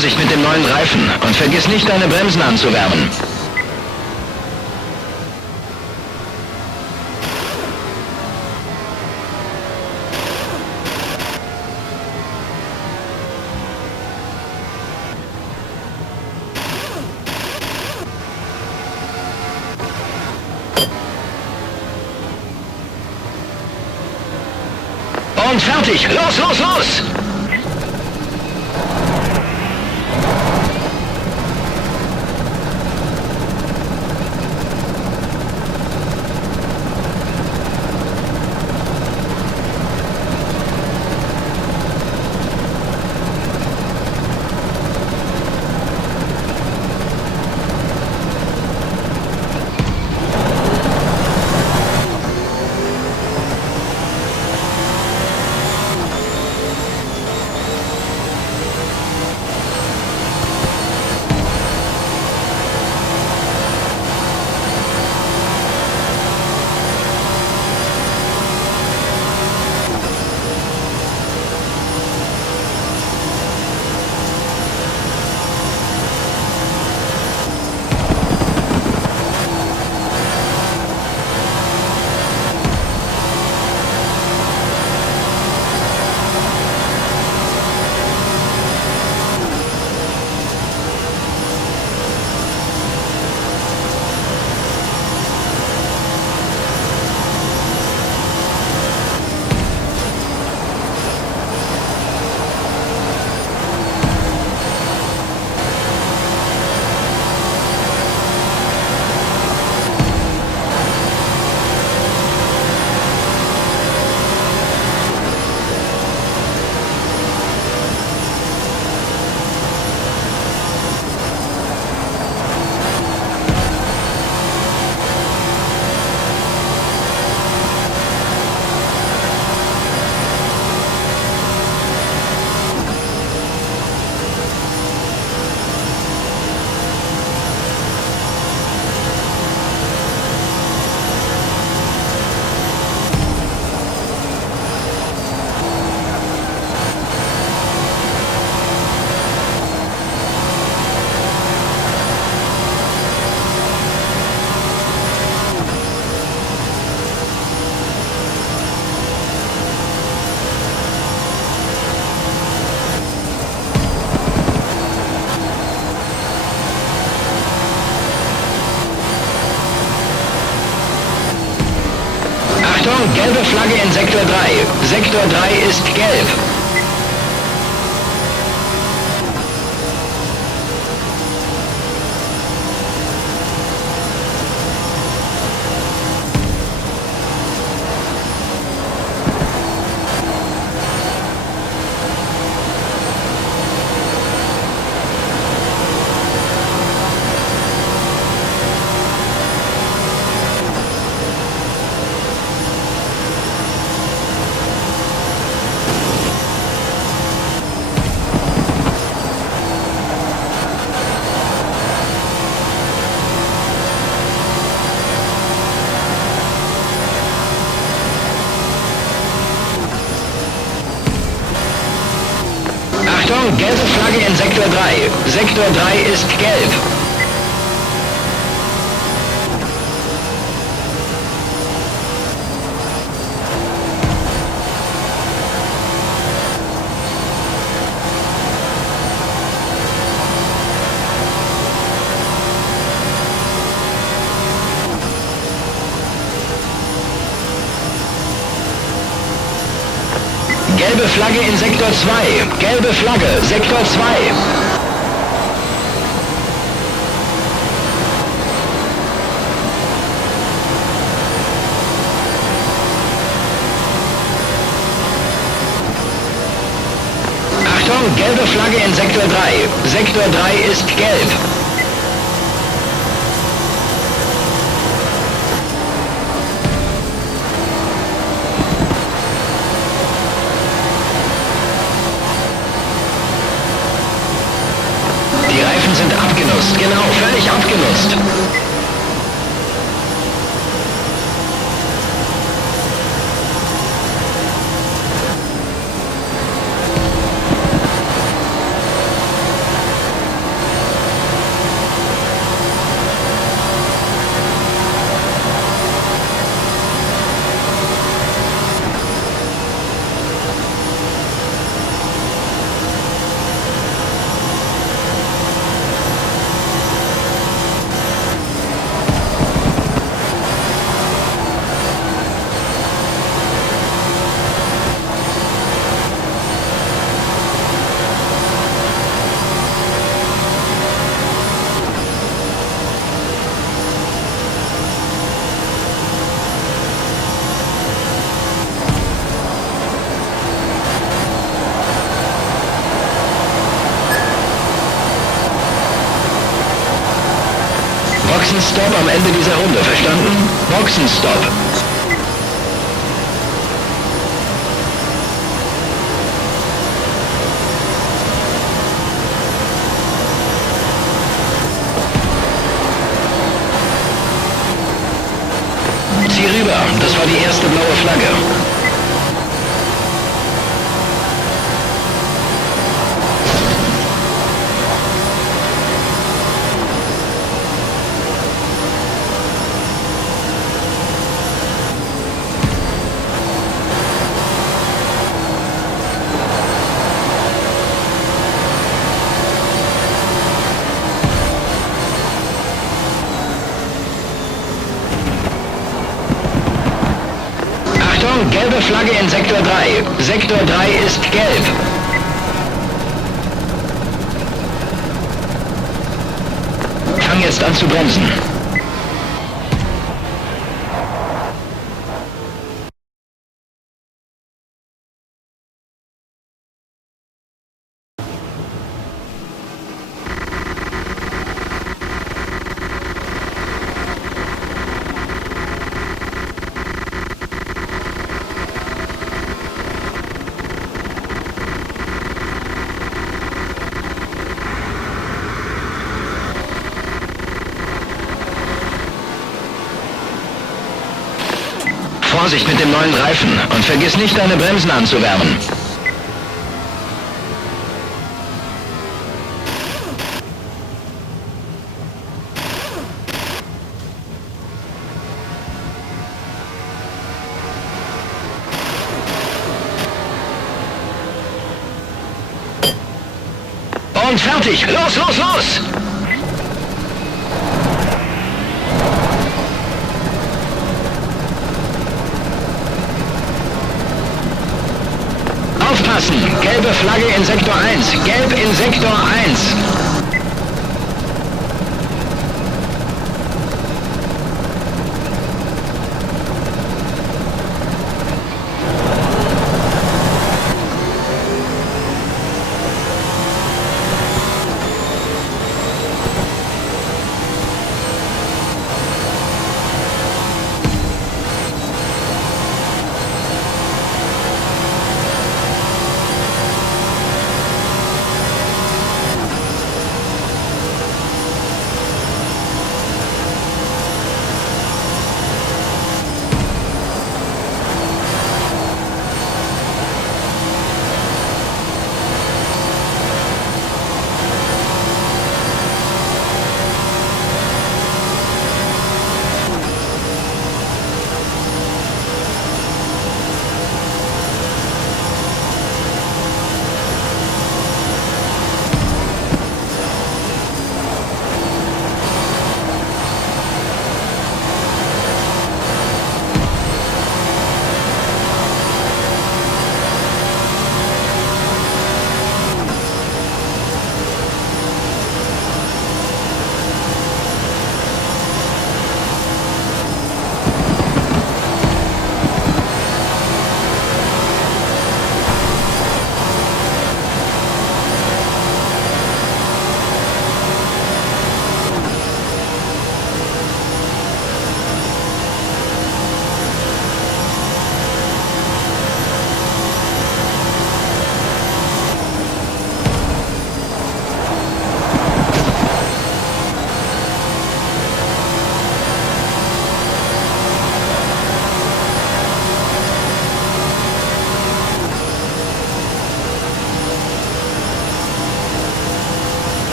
Vorsicht mit dem neuen Reifen und vergiss nicht, deine Bremsen anzuwärmen. Und fertig! Los, los, los! Achtung, gelbe Flagge in Sektor 3. Sektor 3 ist gelb. Achtung, gelbe Flagge in Sektor 3. Sektor 3 ist gelb. Gelbe Flagge in Sektor 2. Gelbe Flagge, Sektor 2. Achtung, gelbe Flagge in Sektor 3. Sektor 3 ist gelb. Die Reifen sind abgenutzt, genau, völlig abgenutzt. Boxenstopp am Ende dieser Runde, verstanden? Boxenstopp. Zieh rüber, das war die erste blaue Flagge. Gelbe Flagge in Sektor 3. Sektor 3 ist gelb. Fang jetzt an zu bremsen. Vorsicht mit dem neuen Reifen und vergiss nicht, deine Bremsen anzuwärmen. Und fertig! Los, los, los! Aufpassen! Gelbe Flagge in Sektor 1. Gelb in Sektor 1.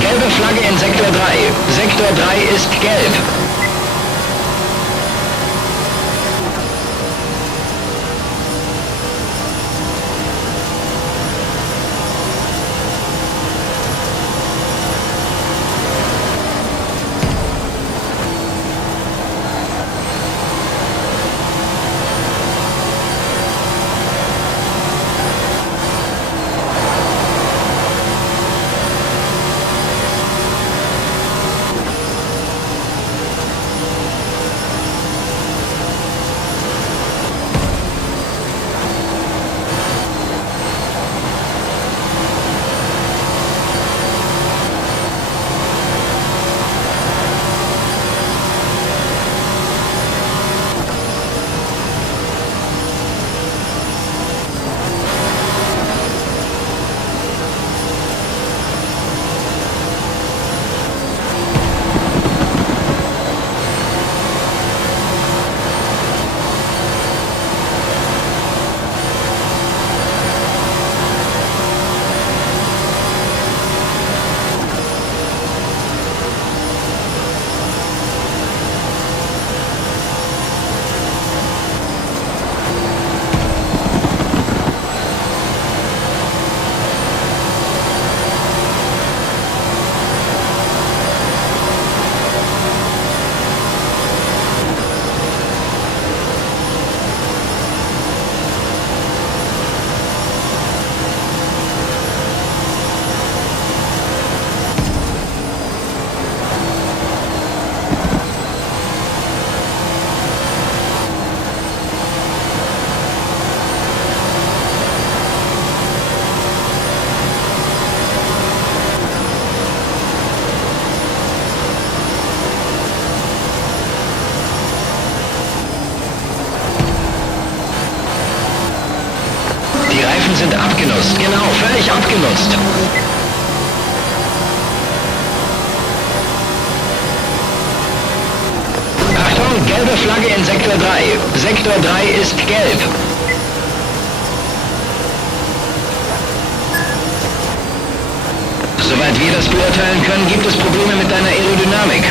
Gelbe Flagge in Sektor 3. Sektor 3 ist gelb. benutzt. Achtung, gelbe Flagge in Sektor 3. Sektor 3 ist gelb. Soweit wir das beurteilen können, gibt es Probleme mit deiner Aerodynamik.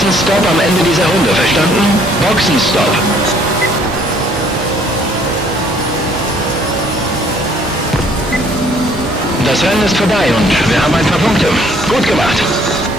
Boxenstopp am Ende dieser Runde, verstanden? Boxenstopp. Das Rennen ist vorbei und wir haben ein paar Punkte. Gut gemacht.